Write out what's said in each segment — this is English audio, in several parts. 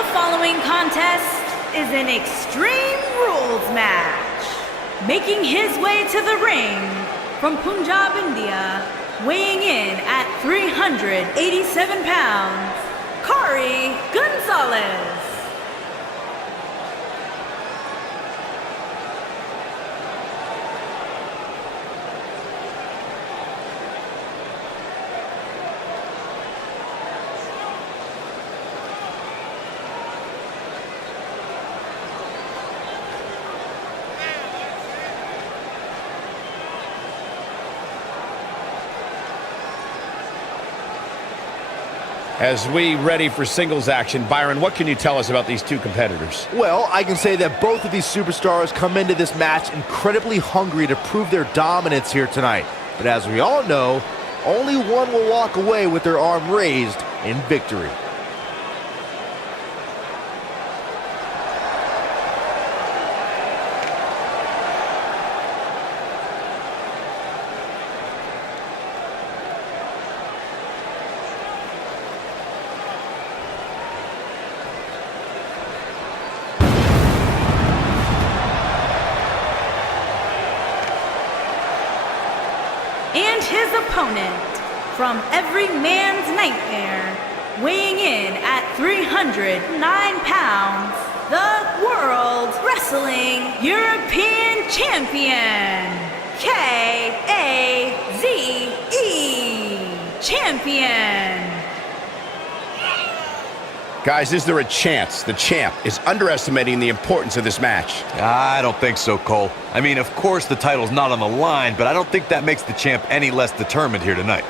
The following contest is an Extreme Rules match. Making his way to the ring from Punjab, India, weighing in at 387 pounds, Kari Gonzalez. As we ready for singles action, Byron, what can you tell us about these two competitors? Well, I can say that both of these superstars come into this match incredibly hungry to prove their dominance here tonight. But as we all know, only one will walk away with their arm raised in victory. And his opponent, from every man's nightmare, weighing in at 309 pounds, the World Wrestling European Champion, K-A-Z-E Champion. Guys, is there a chance the champ is underestimating the importance of this match? I don't think so, Cole. I mean, of course the title's not on the line, but I don't think that makes the champ any less determined here tonight.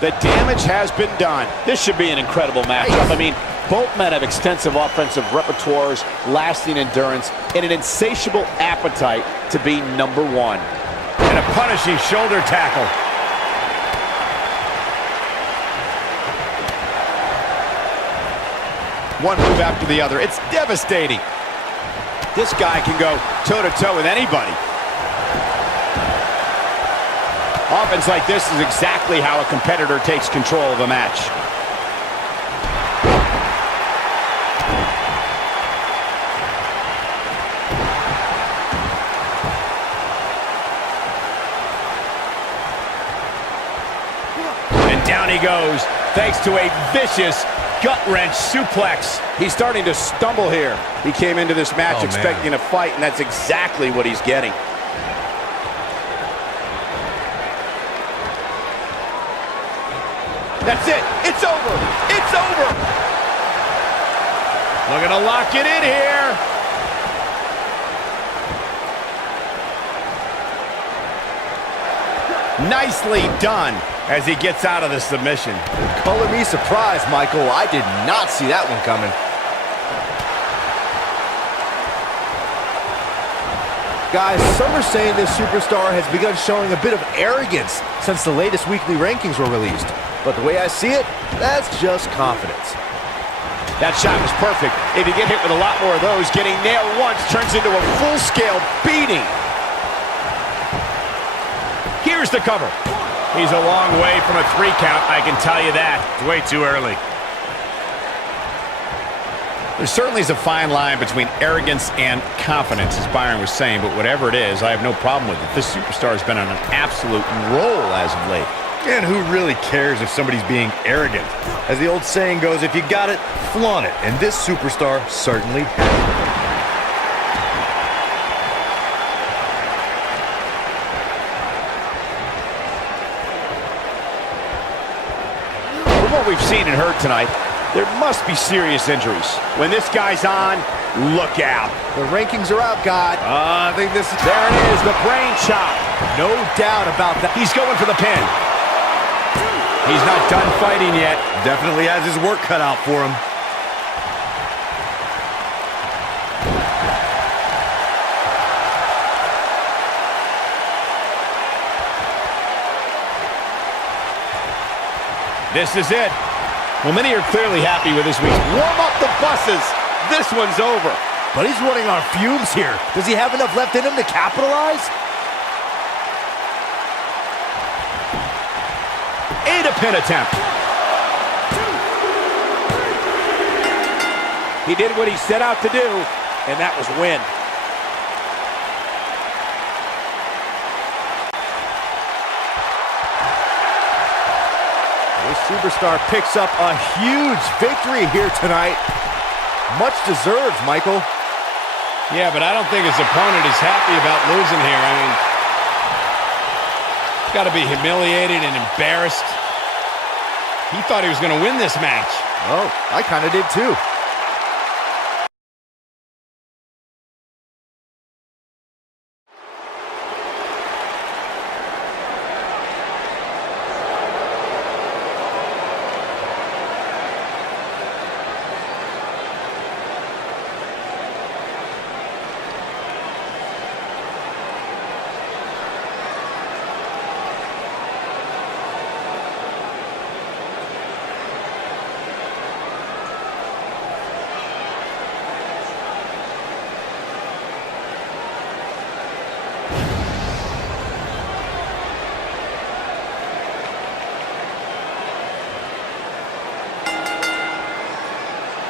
The damage has been done. This should be an incredible matchup. I mean, both men have extensive offensive repertoires, lasting endurance, and an insatiable appetite to be number one. And a punishing shoulder tackle. One move after the other. It's devastating. This guy can go toe-to-toe with anybody. Offense like this is exactly how a competitor takes control of a match. And down he goes, thanks to a vicious gut-wrench suplex. He's starting to stumble here. He came into this match expecting a fight, and that's exactly what he's getting. That's it. It's over. It's over. Looking to lock it in here. Nicely done as he gets out of the submission. Color me surprised, Michael. I did not see that one coming. Guys, some are saying this superstar has begun showing a bit of arrogance since the latest weekly rankings were released. But the way I see it, that's just confidence. That shot was perfect. If you get hit with a lot more of those, getting nailed once turns into a full-scale beating. Here's the cover. He's a long way from a 3 count, I can tell you that. It's way too early. There certainly is a fine line between arrogance and confidence, as Byron was saying, but whatever it is, I have no problem with it. This superstar has been on an absolute roll as of late. And who really cares if somebody's being arrogant? As the old saying goes, if you got it, flaunt it. And this superstar certainly has it. From what we've seen and heard tonight, there must be serious injuries. When this guy's on, look out. The rankings are out, God. I think this is... There it is, the brain chop. No doubt about that. He's going for the pin. He's not done fighting yet. Definitely has his work cut out for him. This is it. Well, many are clearly happy with this week's warm up the buses. This one's over. But he's running on fumes here. Does he have enough left in him to capitalize? And a pin attempt. He did what he set out to do, and that was win. This superstar picks up a huge victory here tonight. Much deserved, Michael. Yeah, but I don't think his opponent is happy about losing here. I mean, he's got to be humiliated and embarrassed. He thought he was going to win this match. Oh, I kind of did too.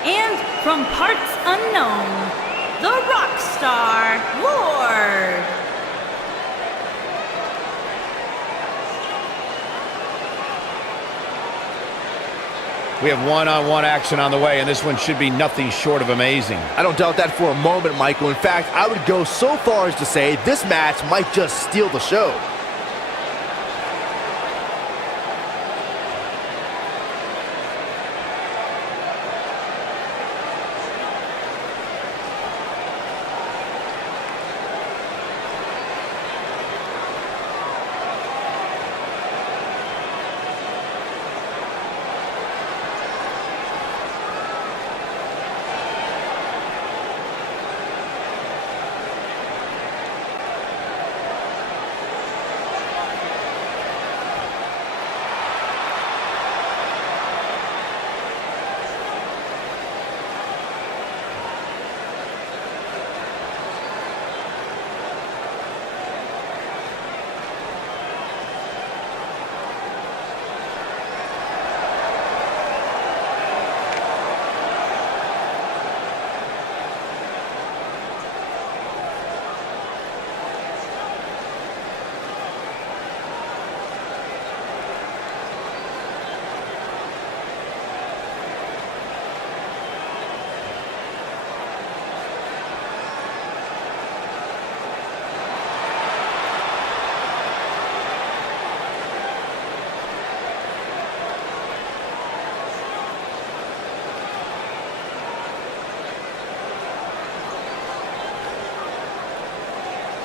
And from parts unknown, the rock star, Lord. We have one-on-one action on the way, and this one should be nothing short of amazing. I don't doubt that for a moment, Michael. In fact, I would go so far as to say this match might just steal the show.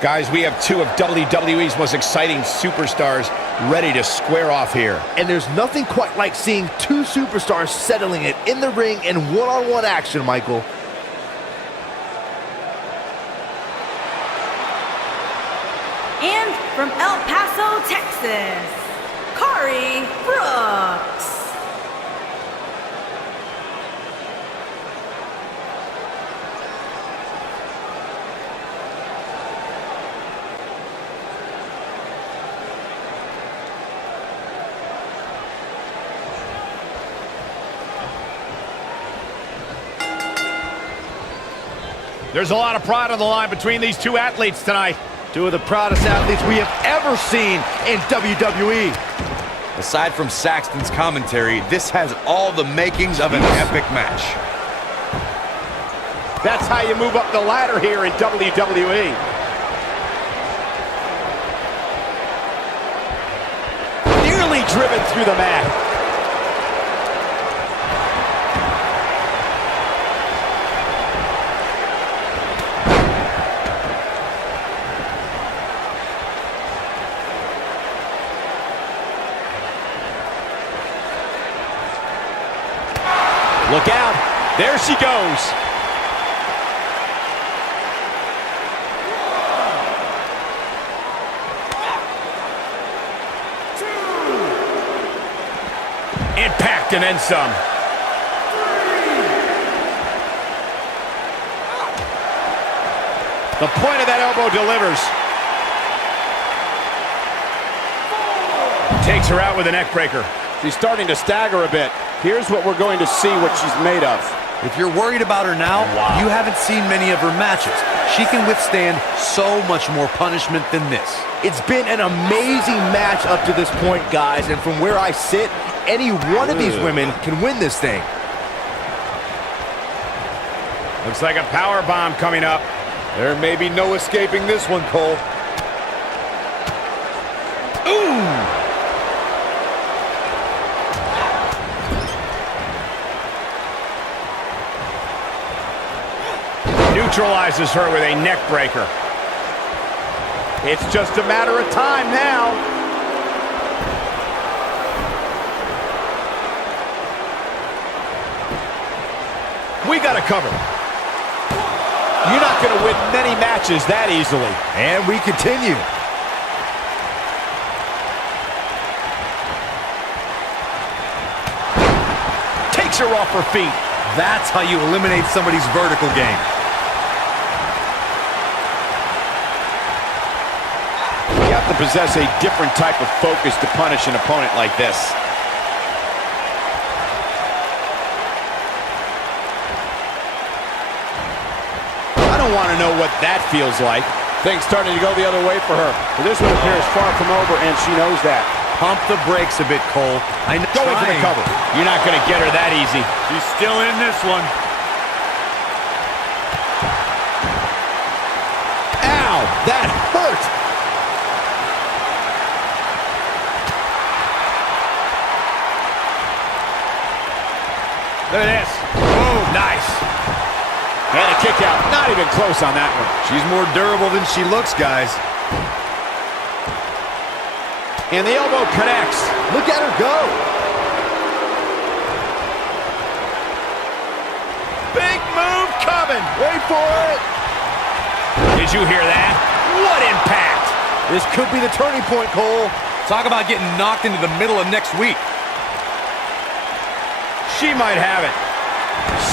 Guys, we have two of WWE's most exciting superstars ready to square off here. And there's nothing quite like seeing two superstars settling it in the ring in one-on-one action, Michael. And from El Paso, Texas, Kari Brooks. There's a lot of pride on the line between these two athletes tonight. Two of the proudest athletes we have ever seen in WWE. Aside from Saxton's commentary, this has all the makings of an epic match. That's how you move up the ladder here in WWE. Nearly driven through the mat. Look out. There she goes. And blocked and then some. The point of that elbow delivers. Takes her out with a neck breaker. She's starting to stagger a bit. Here's what we're going to see what she's made of. If you're worried about her now, you haven't seen many of her matches. She can withstand so much more punishment than this. It's been an amazing match up to this point, guys, and from where I sit, any one of these women can win this thing. Looks like a power bomb coming up. There may be no escaping this one, Cole. Ooh! Neutralizes her with a neck breaker. It's just a matter of time now. We got to cover. You're not going to win many matches that easily. And we continue. Takes her off her feet. That's how you eliminate somebody's vertical game. You have to possess a different type of focus to punish an opponent like this. I don't want to know what that feels like. Things starting to go the other way for her. But this one appears far from over, and she knows that. Pump the brakes a bit, Cole. Going for the cover. You're not going to get her that easy. She's still in this one. Ow! That hurt! Look at this. Oh, nice. And a kick out. Not even close on that one. She's more durable than she looks, guys. And the elbow connects. Look at her go. Big move coming. Wait for it. Did you hear that? What impact? This could be the turning point, Cole. Talk about getting knocked into the middle of next week. She might have it.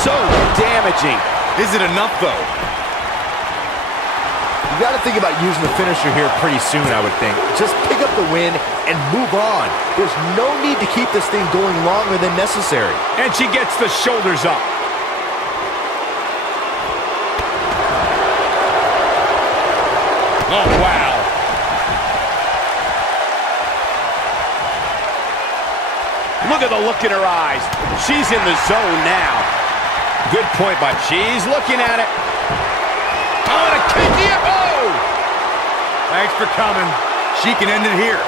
So damaging. Is it enough, though? You got to think about using the finisher here pretty soon, I would think. Just pick up the win and move on. There's no need to keep this thing going longer than necessary. And she gets the shoulders up. Oh, wow. Look at the look in her eyes. She's in the zone now. Good point, but she's looking at it. Oh, and a kick here. Oh! Thanks for coming. She can end it here.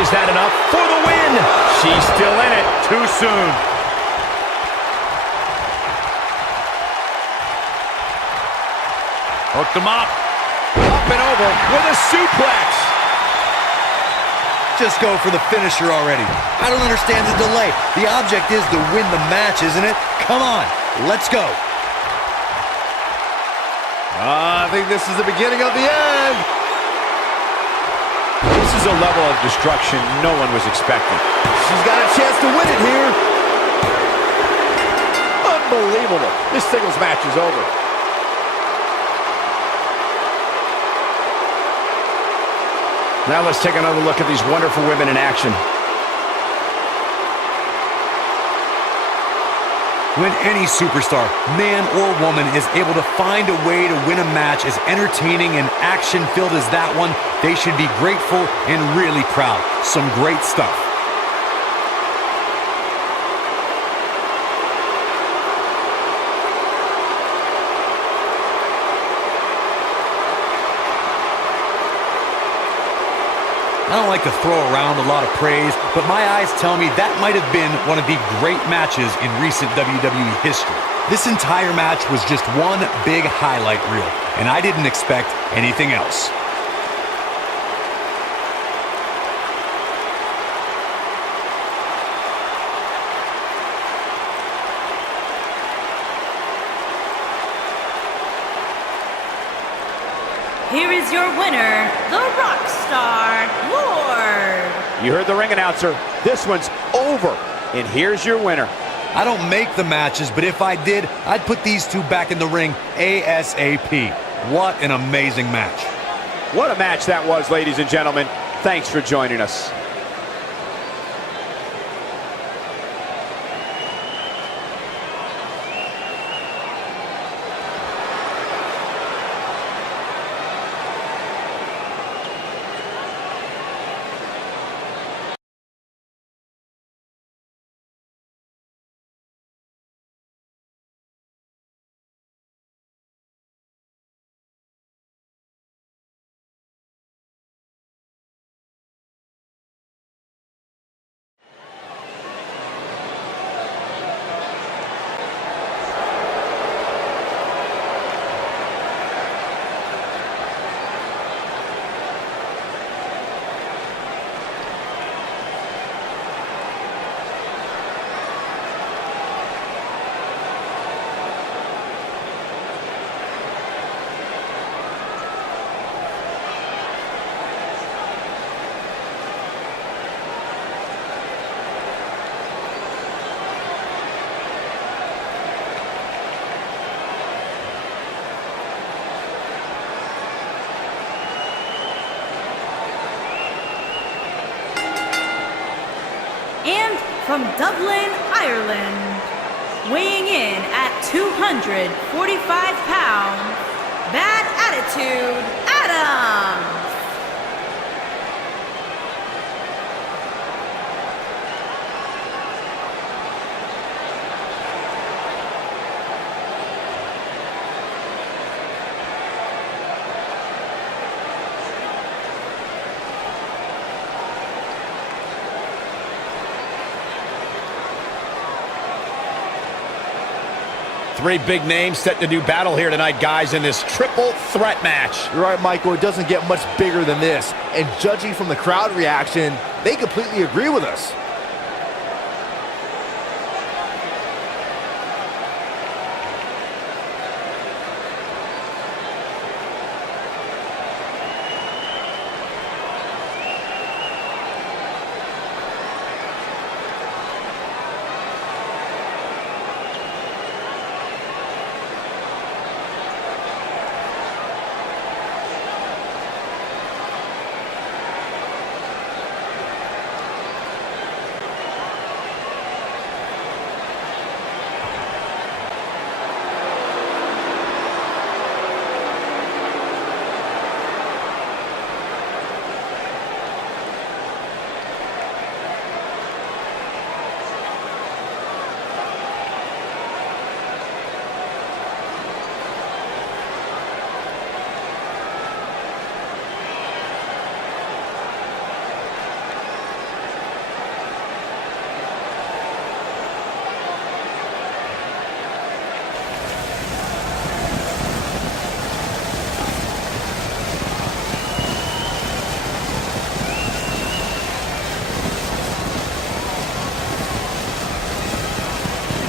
Is that enough for the win? She's still in it. Too soon. Hooked them up. Up and over with a suplex. Just go for the finisher already. I don't understand the delay. The object is to win the match, isn't it? Come on, let's go. I think this is the beginning of the end. This is a level of destruction no one was expecting. She's got a chance to win it here. Unbelievable. This singles match is over. Now let's take another look at these wonderful women in action. When any superstar, man or woman, is able to find a way to win a match as entertaining and action-filled as that one, they should be grateful and really proud. Some great stuff. I don't like to throw around a lot of praise, but my eyes tell me that might have been one of the great matches in recent WWE history. This entire match was just one big highlight reel, and I didn't expect anything else. here is your winner, the Rockstar Lord. You heard the ring announcer. This one's over. And here's your winner. I don't make the matches, but if I did, I'd put these two back in the ring ASAP. What an amazing match. What a match that was, ladies and gentlemen. Thanks for joining us. And from Dublin, Ireland, weighing in at 245 pounds, Bad Attitude Adams. Three big names set to do battle here tonight, guys, in this triple threat match. You're right, Michael. It doesn't get much bigger than this. And judging from the crowd reaction, they completely agree with us.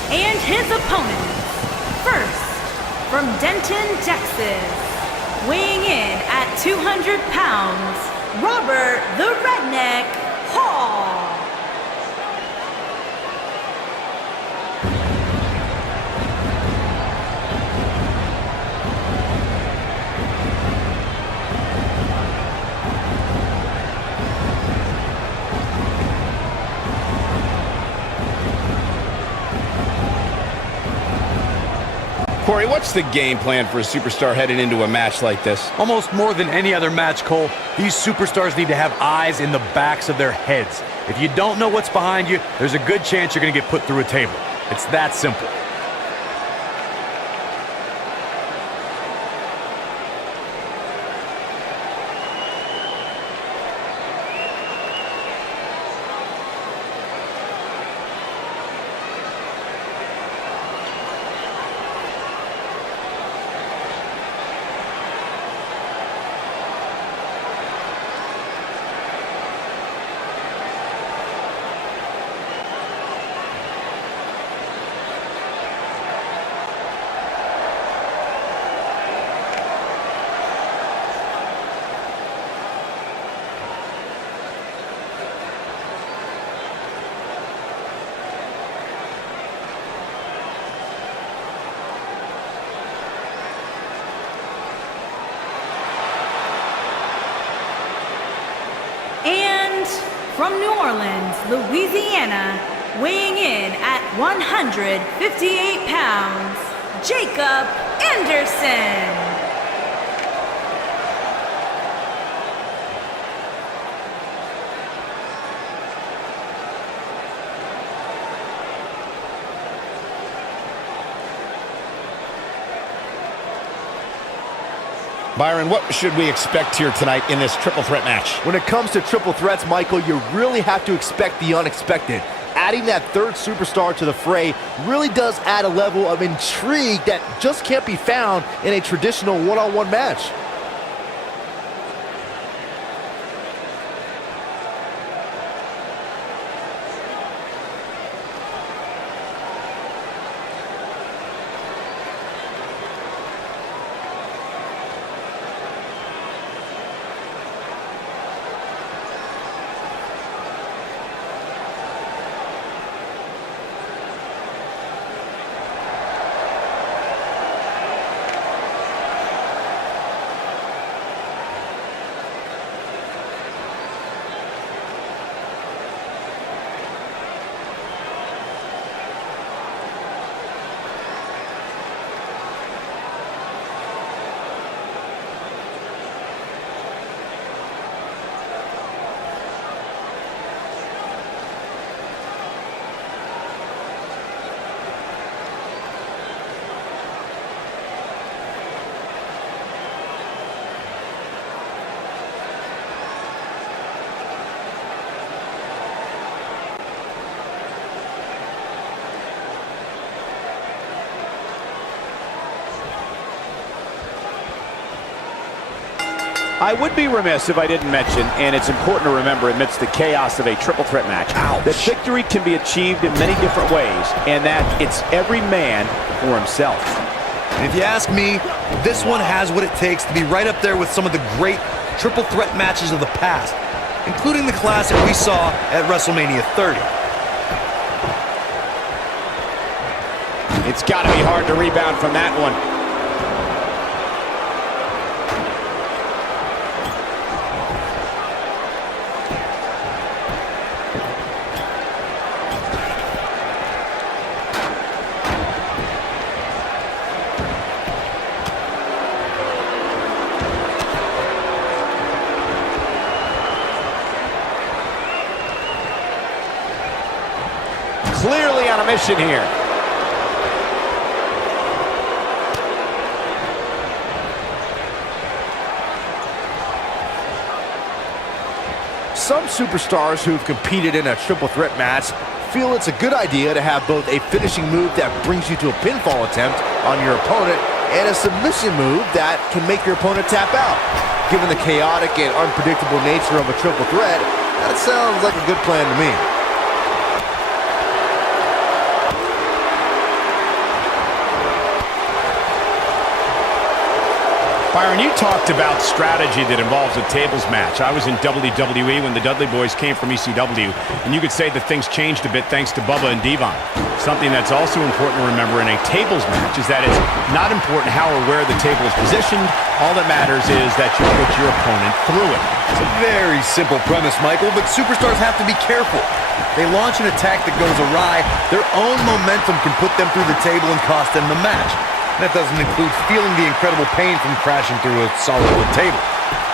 And his opponents, first, from Denton, Texas, weighing in at 200 pounds, Robert the Redneck Hall. Corey, what's the game plan for a superstar heading into a match like this? Almost more than any other match, Cole, these superstars need to have eyes in the backs of their heads. If you don't know what's behind you, there's a good chance you're going to get put through a table. It's that simple. from New Orleans, Louisiana, weighing in at 158 pounds, Jacob Anderson. Byron, what should we expect here tonight in this triple threat match? When it comes to triple threats, Michael, you really have to expect the unexpected. Adding that third superstar to the fray really does add a level of intrigue that just can't be found in a traditional one-on-one match. I would be remiss if I didn't mention, and it's important to remember amidst the chaos of a triple threat match, that victory can be achieved in many different ways, and that it's every man for himself. And if you ask me, this one has what it takes to be right up there with some of the great triple threat matches of the past, including the classic we saw at WrestleMania 30. It's got to be hard to rebound from that one. Clearly on a mission here. Some superstars who've competed in a triple threat match feel it's a good idea to have both a finishing move that brings you to a pinfall attempt on your opponent and a submission move that can make your opponent tap out. Given the chaotic and unpredictable nature of a triple threat, that sounds like a good plan to me. Byron, you talked about strategy that involves a tables match. I was in WWE when the Dudley Boys came from ECW, and you could say that things changed a bit thanks to Bubba and Devon. Something that's also important to remember in a tables match is that it's not important how or where the table is positioned. All that matters is that you put your opponent through it. It's a very simple premise, Michael, but superstars have to be careful. They launch an attack that goes awry, their own momentum can put them through the table and cost them the match. That doesn't include feeling the incredible pain from crashing through a solid wood table.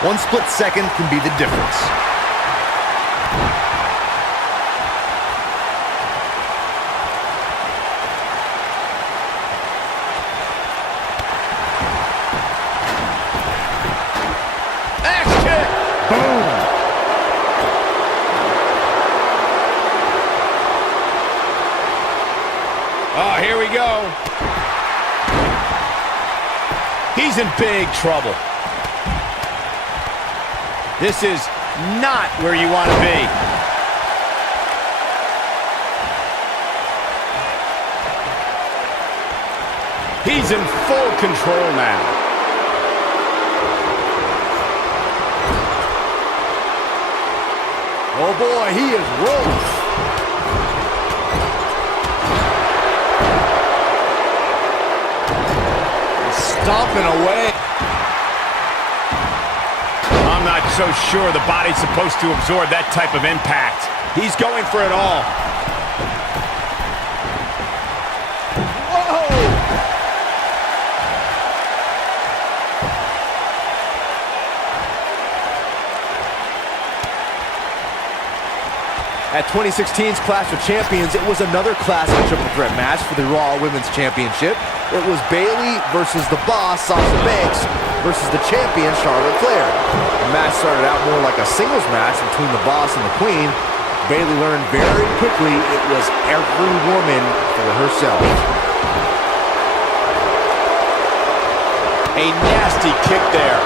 One split second can be the difference. Axe kick! Boom! Oh, here we go. He's in big trouble. This is not where you want to be. He's in full control now. Oh boy, he is rolling. Stomping away. I'm not not so sure the body's supposed to absorb that type of impact. He's going for it all. At 2016's Clash of Champions, it was another classic triple threat match for the Raw Women's Championship. It was Bayley versus the Boss, Sasha Banks, versus the champion, Charlotte Flair. The match started out more like a singles match between the Boss and the Queen. Bayley learned very quickly it was every woman for herself. A nasty kick there.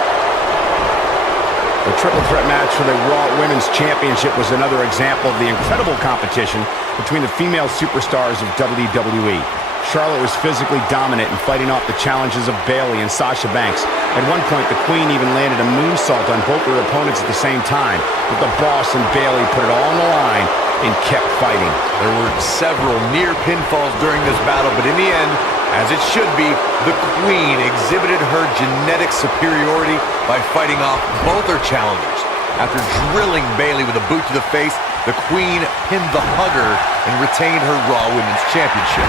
The triple threat match for the Raw Women's Championship was another example of the incredible competition between the female superstars of WWE. Charlotte was physically dominant and fighting off the challenges of Bayley and Sasha Banks. At one point, the Queen even landed a moonsault on both her opponents at the same time. But the Boss and Bayley put it all on the line and kept fighting. There were several near pinfalls during this battle, but in the end, as it should be, the Queen exhibited her genetic superiority by fighting off both her challengers. After drilling Bayley with a boot to the face, the Queen pinned the Hugger and retained her Raw Women's Championship.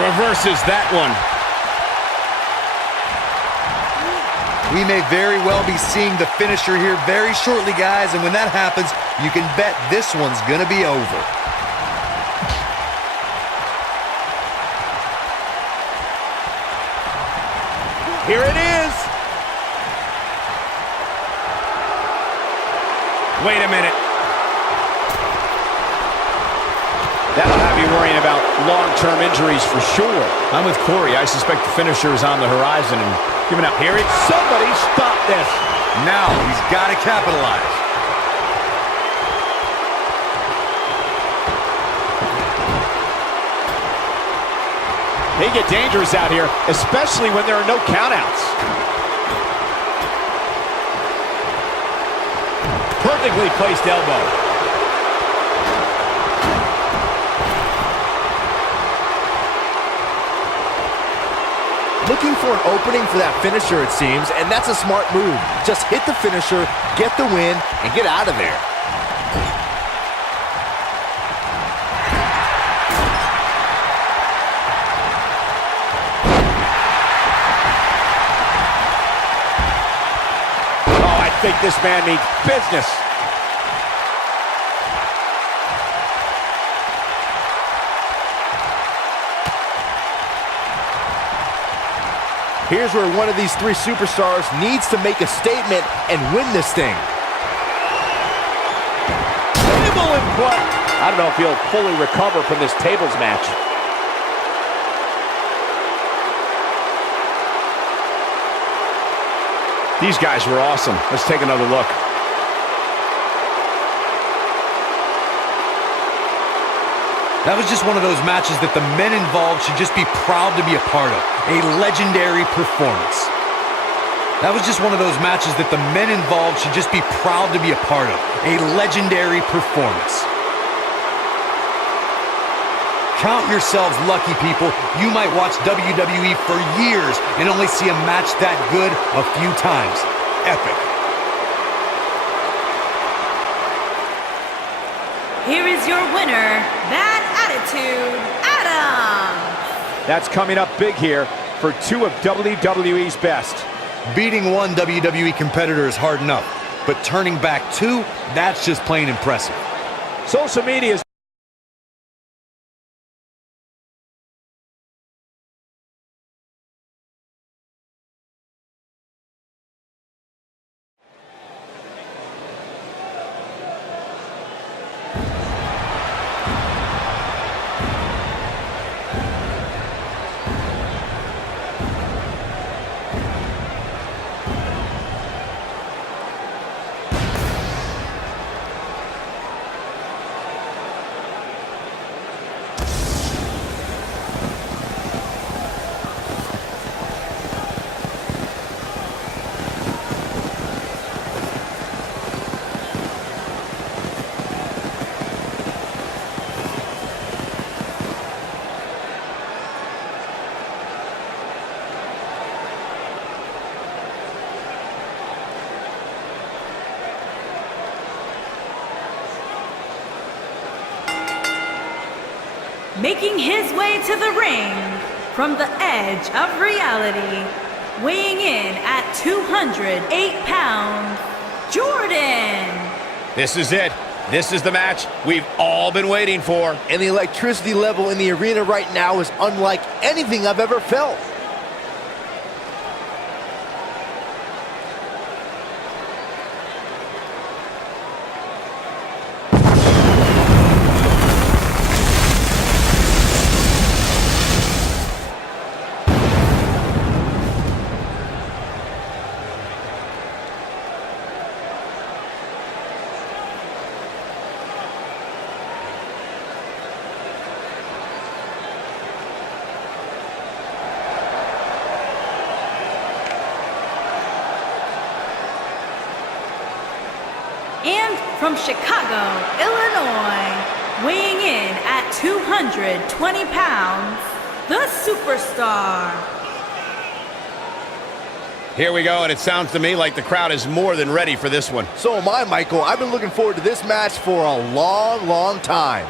Reverses that one. We may very well be seeing the finisher here very shortly, guys, and when that happens, you can bet this one's gonna be over. Here it is. Wait a minute. That'll have you worrying about long-term injuries for sure. I'm with Corey. I suspect the finisher is on the horizon and giving up. Here it's somebody stop this. Now he's got to capitalize. They get dangerous out here, especially when there are no countouts. Perfectly placed elbow. Looking for an opening for that finisher, it seems, and that's a smart move. Just hit the finisher, get the win, and get out of there. Oh, I think this man means business. Here's where one of these three superstars needs to make a statement and win this thing. Table in play. I don't know if he'll fully recover from this tables match. These guys were awesome. Let's take another look. That was just one of those matches that the men involved should just be proud to be a part of. A legendary performance. That was just one of those matches that the men involved should just be proud to be a part of. A legendary performance. Count yourselves lucky, people. You might watch WWE for years and only see a match that good a few times. Epic. Here is your winner, Bad Attitude Adam. That's coming up big here for two of WWE's best. Beating one WWE competitor is hard enough, but turning back two, that's just plain impressive. Social media is Making his way to the ring from the edge of reality, weighing in at 208 pounds, Jordan. This is it. This is the match we've all been waiting for. And the electricity level in the arena right now is unlike anything I've ever felt. And from Chicago, Illinois, weighing in at 220 pounds, the superstar. Here we go, and it sounds to me like the crowd is more than ready for this one. So am I, Michael. I've been looking forward to this match for a long, long time.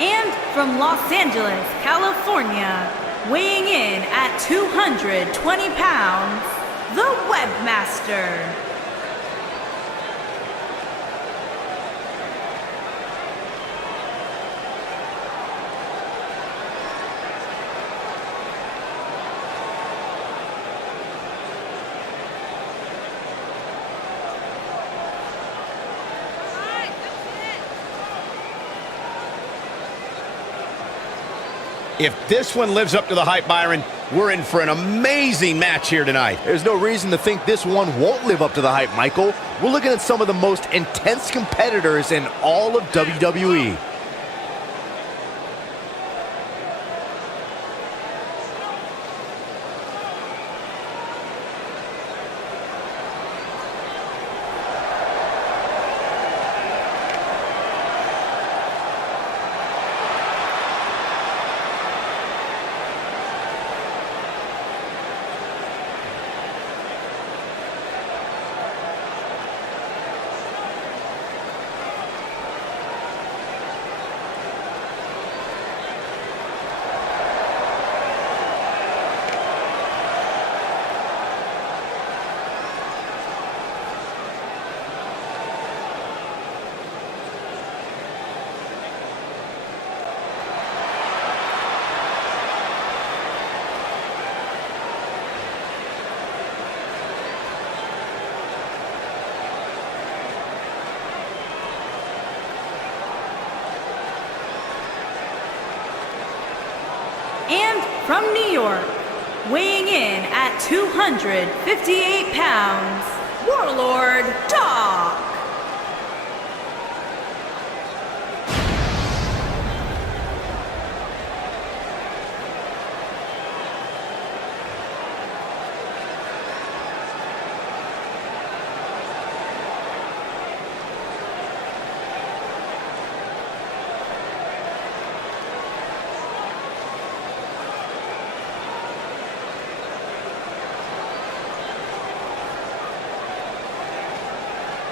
And from Los Angeles, California, weighing in at 220 pounds, the Webmaster. If this one lives up to the hype, Byron, we're in for an amazing match here tonight. There's no reason to think this one won't live up to the hype, Michael. We're looking at some of the most intense competitors in all of WWE. And from New York, weighing in at 258 pounds, Warlord Doc.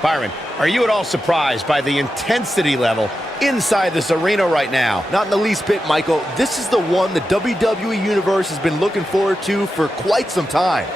Byron, are you at all surprised by the intensity level inside this arena right now? Not in the least bit, Michael. This is the one the WWE Universe has been looking forward to for quite some time.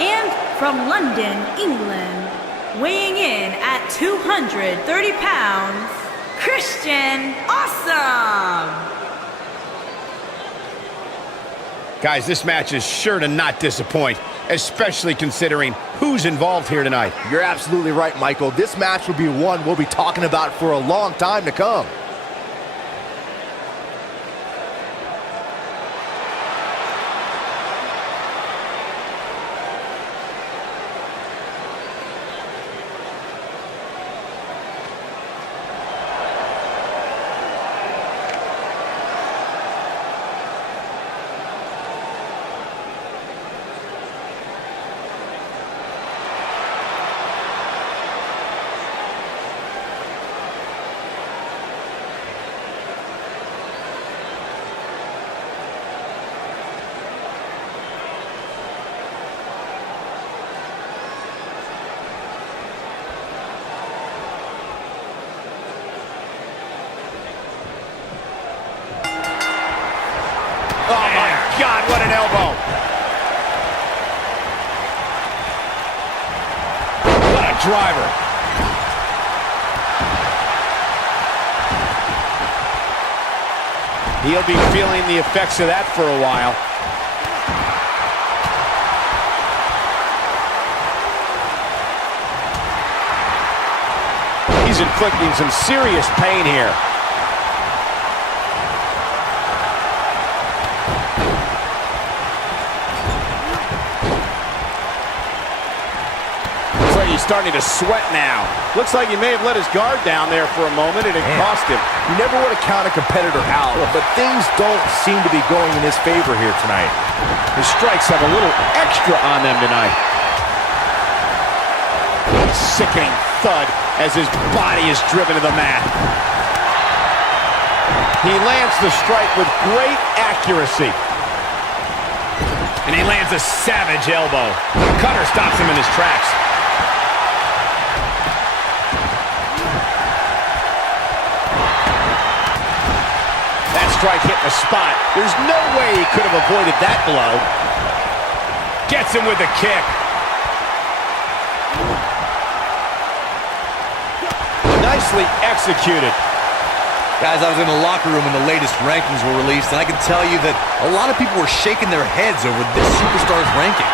And from London, England, weighing in at 230 pounds, Christian Awesome! Guys, this match is sure to not disappoint, especially considering who's involved here tonight. You're absolutely right, Michael. This match will be one we'll be talking about for a long time to come. Oh, my God, what an elbow. What a driver. He'll be feeling the effects of that for a while. He's inflicting some serious pain here. He's starting to sweat now. Looks like he may have let his guard down there for a moment, and it cost him. You never want to count a competitor out, but things don't seem to be going in his favor here tonight. His strikes have a little extra on them tonight. Sickening thud as his body is driven to the mat. He lands the strike with great accuracy. And he lands a savage elbow. The cutter stops him in his tracks. Strike hit the spot. There's no way he could have avoided that blow. Gets him with a kick. Nicely executed. Guys, I was in the locker room when the latest rankings were released, and I can tell you that a lot of people were shaking their heads over this superstar's ranking.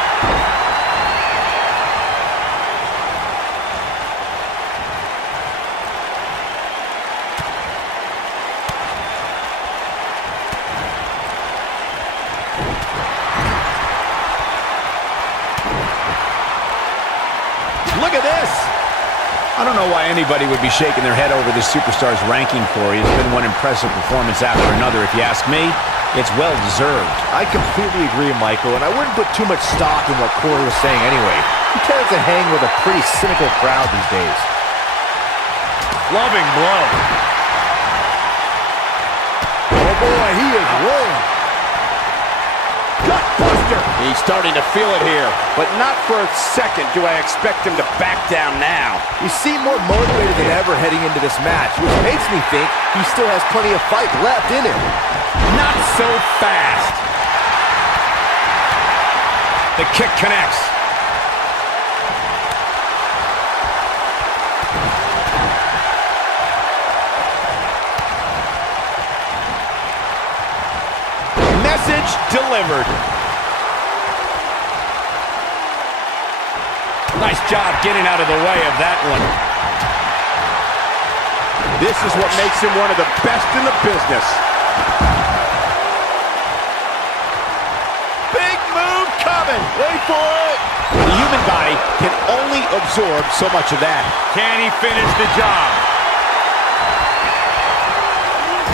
Look at this! I don't know why anybody would be shaking their head over this superstar's ranking, Corey. It's been one impressive performance after another. If you ask me, it's well-deserved. I completely agree, Michael, and I wouldn't put too much stock in what Corey was saying anyway. He tends to hang with a pretty cynical crowd these days. Loving blow. Oh boy, he is rolling. Gutbuster! He's starting to feel it here, but not for a second do I expect him to back down now. He seemed more motivated than ever heading into this match, which makes me think he still has plenty of fight left in him. Not so fast. The kick connects. Message delivered. Nice job getting out of the way of that one. This is what makes him one of the best in the business. Big move coming. Wait for it. The human body can only absorb so much of that. Can he finish the job?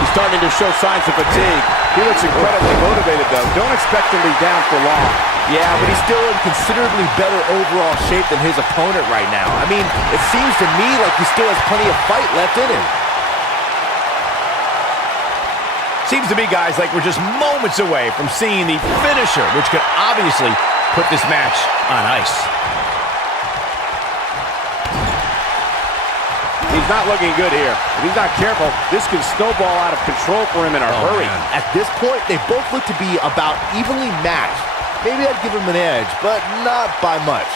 He's starting to show signs of fatigue. He looks incredibly motivated, though. Don't expect him to be down for long. Yeah, but he's still in considerably better overall shape than his opponent right now. I mean, it seems to me like he still has plenty of fight left in him. Seems to me, guys, like we're just moments away from seeing the finisher, which could obviously put this match on ice. He's not looking good here. If he's not careful, this can snowball out of control for him in a hurry. Man. At this point, they both look to be about evenly matched. maybe I'd give him an edge, but not by much.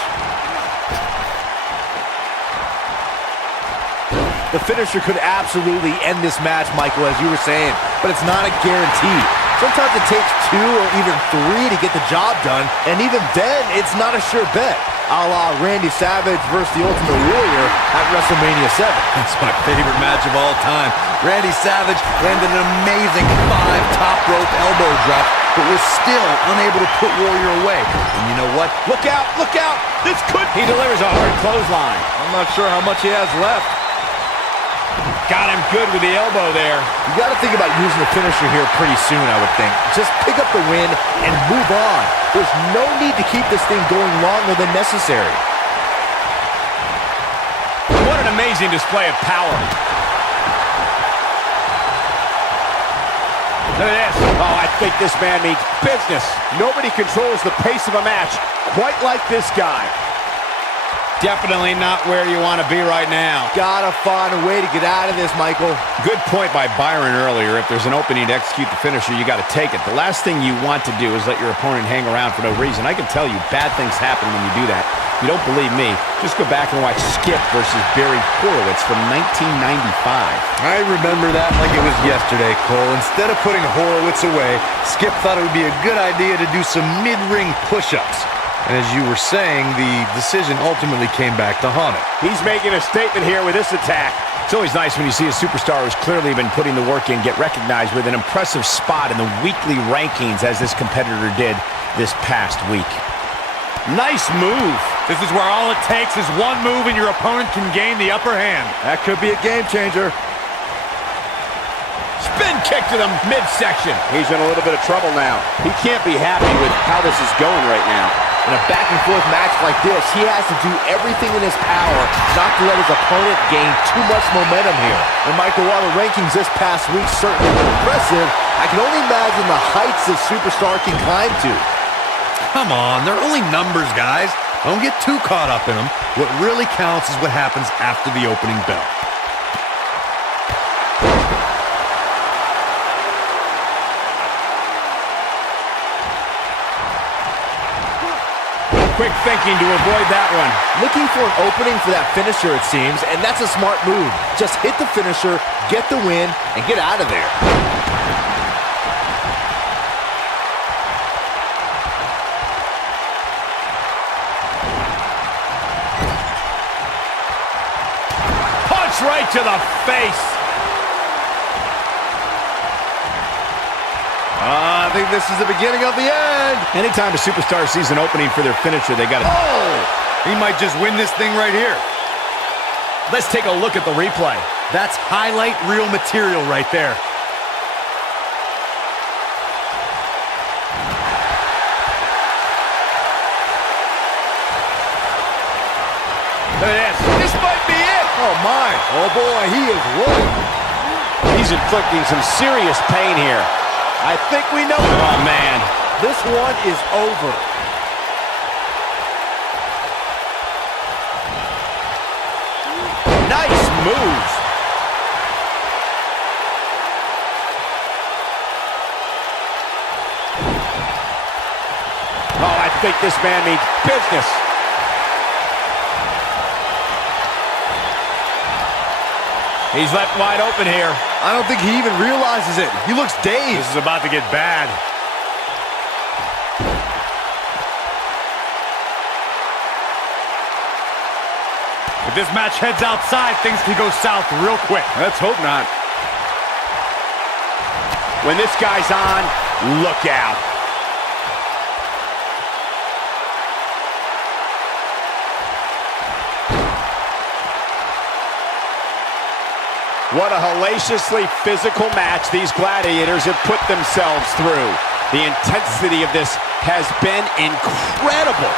The finisher could absolutely end this match, Michael, as you were saying, but it's not a guarantee. Sometimes it takes 2 or even 3 to get the job done, and even then, it's not a sure bet. A la Randy Savage versus the Ultimate Warrior at WrestleMania 7. That's my favorite match of all time. Randy Savage landed an amazing 5 top rope elbow drop, but was still unable to put Warrior away. And you know what? Look out, look out. This could... He delivers a hard clothesline. I'm not sure how much he has left. Got him good with the elbow there. You got to think about using the finisher here pretty soon, I would think. Just pick up the win and move on. There's no need to keep this thing going longer than necessary. What an amazing display of power. Look at this. Oh, I think this man means business. Nobody controls the pace of a match quite like this guy. Definitely not where you want to be right now. Gotta find a way to get out of this, Michael. Good point by Byron earlier. If there's an opening to execute the finisher, you got to take it. The last thing you want to do is let your opponent hang around for no reason. I can tell you bad things happen when you do that. You don't believe me? Just go back and watch Skip versus Barry Horowitz from 1995. I remember that like it was yesterday, Cole. Instead of putting Horowitz away, Skip thought it would be a good idea to do some mid-ring push-ups. And as you were saying, the decision ultimately came back to haunt him. He's making a statement here with this attack. It's always nice when you see a superstar who's clearly been putting the work in get recognized with an impressive spot in the weekly rankings as this competitor did this past week. Nice move. This is where all it takes is one move and your opponent can gain the upper hand. That could be a game changer. Spin kick to the midsection. He's in a little bit of trouble now. He can't be happy with how this is going right now. In a back-and-forth match like this, he has to do everything in his power not to let his opponent gain too much momentum here. And Michael, while the rankings this past week certainly were impressive, I can only imagine the heights this superstar can climb to. Come on, they're only numbers, guys. Don't get too caught up in them. What really counts is what happens after the opening bell. Quick thinking to avoid that one. Looking for an opening for that finisher, it seems, and that's a smart move. Just hit the finisher, get the win, and get out of there. Punch right to the face. I think this is the beginning of the end. Anytime a superstar sees an opening for their finisher, they got to... Oh! He might just win this thing right here. Let's take a look at the replay. That's highlight reel material right there. Look at this. This might be it. Oh, my. Oh, boy, he is rolling. He's inflicting some serious pain here. I think we know. Oh, man. This one is over. Nice moves. Oh, I think this man means business. He's left wide open here. I don't think he even realizes it. He looks dazed. This is about to get bad. If this match heads outside, things can go south real quick. Let's hope not. When this guy's on, look out. What a hellaciously physical match these gladiators have put themselves through. The intensity of this has been incredible.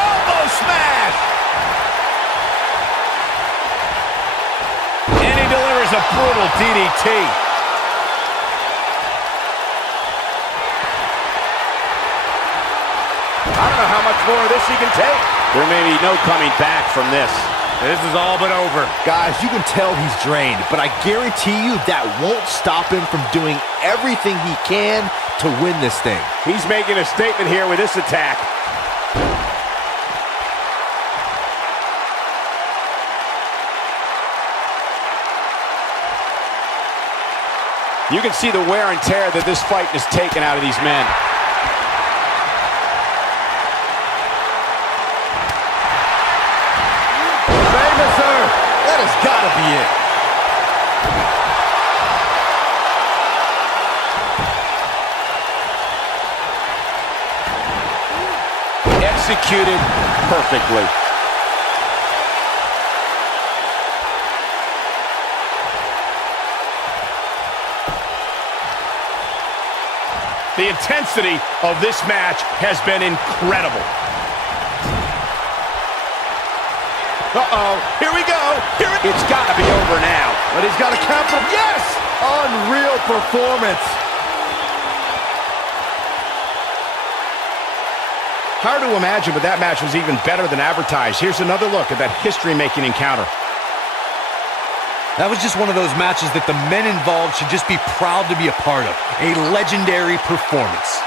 Elbow smash! And he delivers a brutal DDT. I don't know how much more of this he can take. There may be no coming back from this. This is all but over. Guys, you can tell he's drained, but I guarantee you that won't stop him from doing everything he can to win this thing. He's making a statement here with this attack. You can see the wear and tear that this fight has taken out of these men. Sir, that has got to be it. Executed perfectly. The intensity of this match has been incredible. Uh-oh, here we go. It's got to be over now. But he's got a count for, yes! Unreal performance. Hard to imagine, but that match was even better than advertised. Here's another look at that history-making encounter. That was just one of those matches that the men involved should just be proud to be a part of. A legendary performance.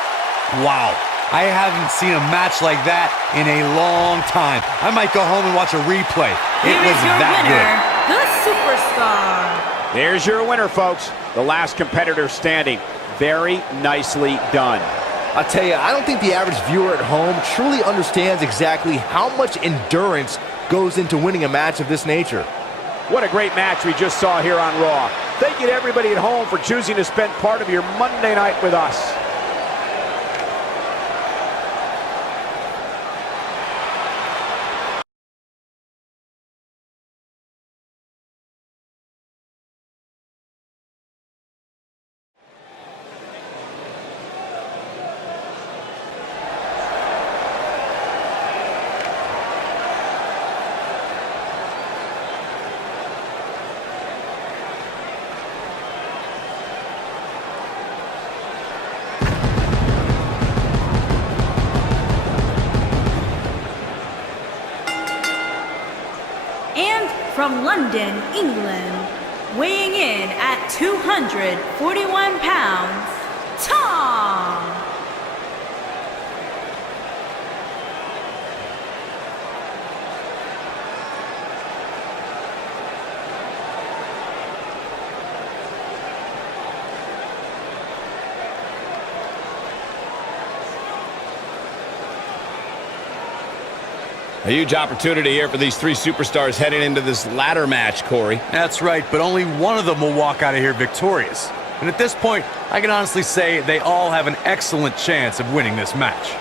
Wow. I haven't seen a match like that in a long time. I might go home and watch a replay. It was that good. The superstar. There's your winner, folks. The last competitor standing. Very nicely done. I'll tell you, I don't think the average viewer at home truly understands exactly how much endurance goes into winning a match of this nature. What a great match we just saw here on Raw. Thank you to everybody at home for choosing to spend part of your Monday night with us. From London, England, weighing in at 241 pounds, Tom! A huge opportunity here for these three superstars heading into this ladder match, Corey. That's right, but only one of them will walk out of here victorious. And at this point, I can honestly say they all have an excellent chance of winning this match.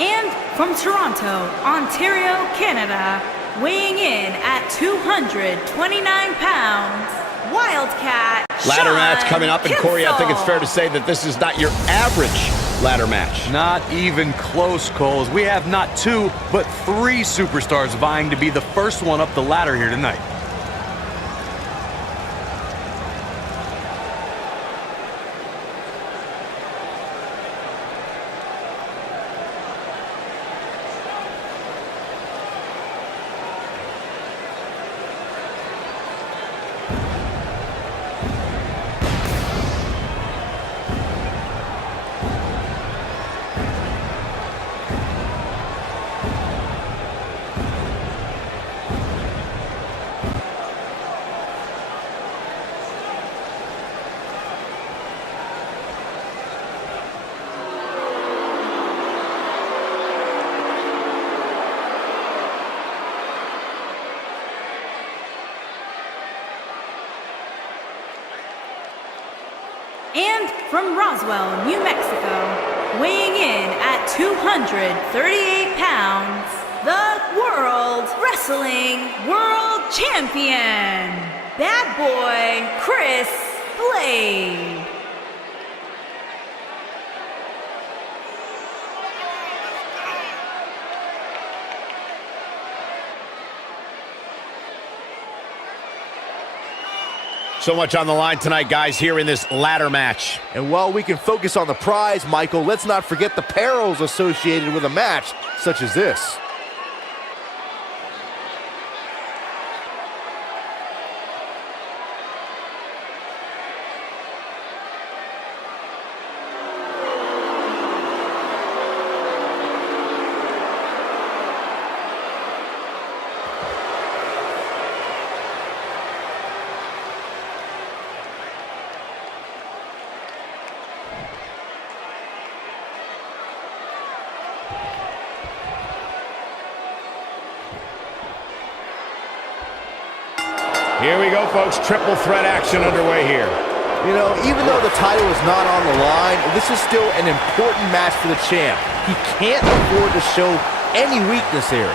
And from Toronto, Ontario, Canada, weighing in at 229 pounds, Wildcat Ladder match coming up, and Corey, I think it's fair to say that this is not your average ladder match. Not even close, Cole. We have not two, but three superstars vying to be the first one up the ladder here tonight. And from Roswell, New Mexico, weighing in at 238 pounds, the World Wrestling World Champion, Bad Boy Chris Blade. So much on the line tonight, guys, here in this ladder match. And while we can focus on the prize, Michael, let's not forget the perils associated with a match such as this. Here we go, folks. Triple threat action underway here. You know, even though the title is not on the line, this is still an important match for the champ. He can't afford to show any weakness here.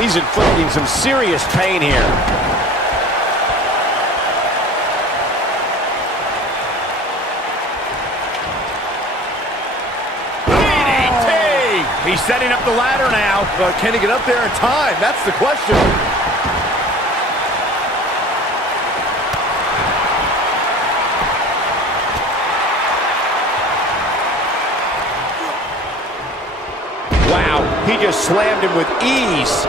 He's inflicting some serious pain here. DDT! He's setting up the ladder now. But can he get up there in time? That's the question. Wow, he just slammed him with ease.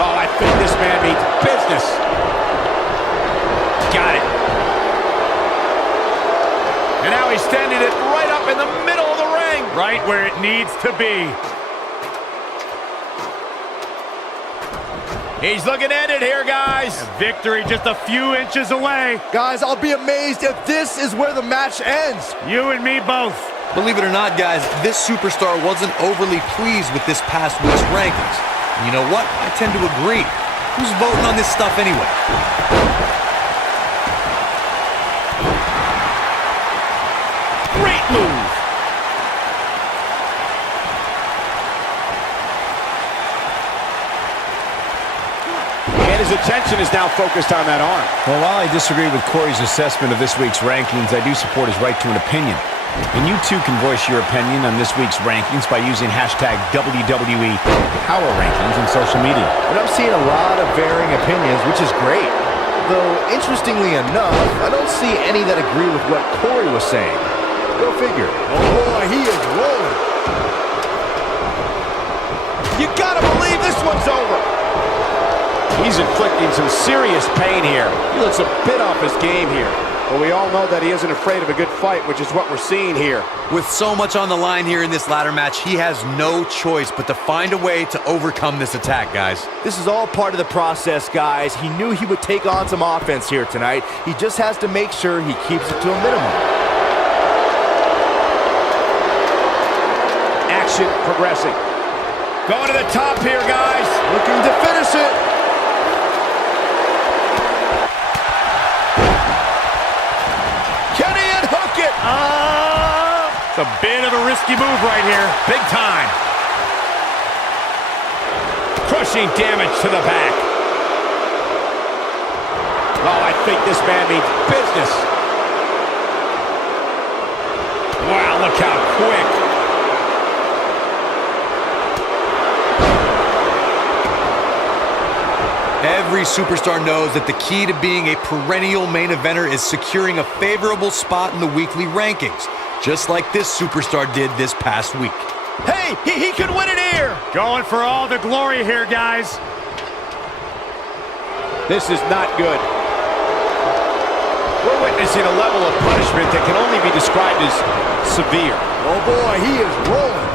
Oh, I think this man means business. Got it. And now he's standing it right up in the middle of the ring. Right where it needs to be. He's looking at it here, guys. Victory just a few inches away. Guys, I'll be amazed if this is where the match ends. You and me both. Believe it or not, guys, this superstar wasn't overly pleased with this past week's rankings. And you know what? I tend to agree. Who's voting on this stuff anyway? Great move. And his attention is now focused on that arm. Well, while I disagree with Corey's assessment of this week's rankings, I do support his right to an opinion. And you too can voice your opinion on this week's rankings by using hashtag WWE Power Rankings on social media. And I'm seeing a lot of varying opinions, which is great. Though, interestingly enough, I don't see any that agree with what Corey was saying. Go figure. Oh boy, he is rolling. You gotta believe this one's over. He's inflicting some serious pain here. He looks a bit off his game here. But we all know that he isn't afraid of a good fight, which is what we're seeing here. With so much on the line here in this ladder match, he has no choice but to find a way to overcome this attack, guys. This is all part of the process, guys. He knew he would take on some offense here tonight. He just has to make sure he keeps it to a minimum. Action progressing. Going to the top here, guys. Looking to finish it. It's a bit of a risky move right here. Big time. Crushing damage to the back. Oh, I think this man means business. Wow, look how quick. Every superstar knows that the key to being a perennial main eventer is securing a favorable spot in the weekly rankings, just like this superstar did this past week. Hey, he could win it here. Going for all the glory here, guys. This is not good. We're witnessing a level of punishment that can only be described as severe. Oh boy, he is rolling.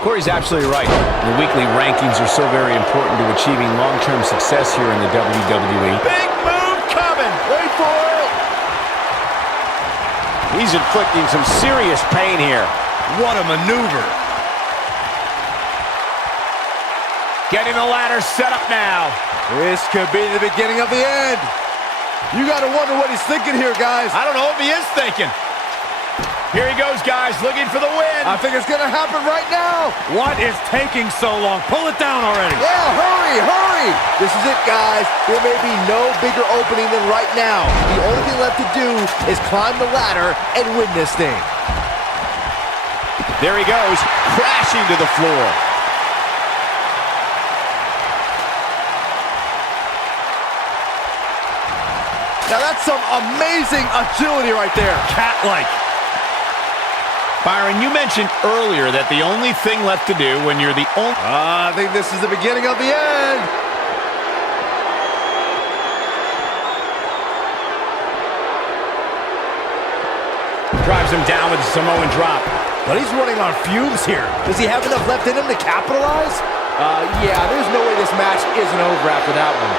Corey's absolutely right. The weekly rankings are so very important to achieving long-term success here in the WWE. Big move coming. Wait for it. He's inflicting some serious pain here. What a maneuver. Getting the ladder set up now. This could be the beginning of the end. You got to wonder what he's thinking here, guys. I don't know if he is thinking. Here he goes, guys, looking for the win. I think it's going to happen right now. What is taking so long? Pull it down already. Yeah, hurry, hurry. This is it, guys. There may be no bigger opening than right now. The only thing left to do is climb the ladder and win this thing. There he goes, crashing to the floor. Now that's some amazing agility right there. Cat-like. Byron, you mentioned earlier that the only thing left to do when you're the only... I think this is the beginning of the end. Drives him down with a Samoan drop. But he's running on fumes here. Does he have enough left in him to capitalize? Yeah, there's no way this match isn't over after that one.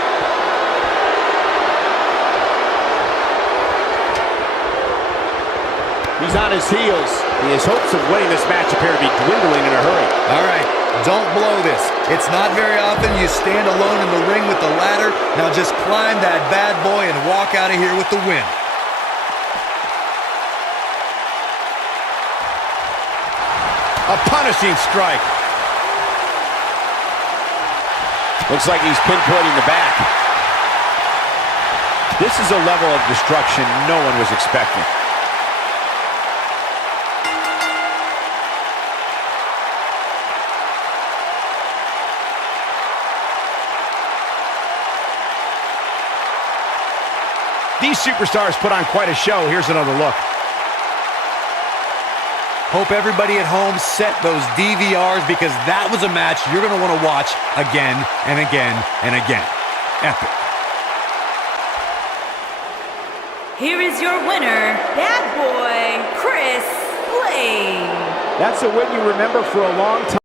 He's on his heels. His hopes of winning this match appear to be dwindling in a hurry. All right, don't blow this. It's not very often you stand alone in the ring with the ladder. Now just climb that bad boy and walk out of here with the win. A punishing strike. Looks like he's pinpointing the back. This is a level of destruction no one was expecting. These superstars put on quite a show. Here's another look. Hope everybody at home set those DVRs because that was a match you're going to want to watch again and again and again. Epic. Here is your winner, Bad Boy Chris Blade. That's a win you remember for a long time.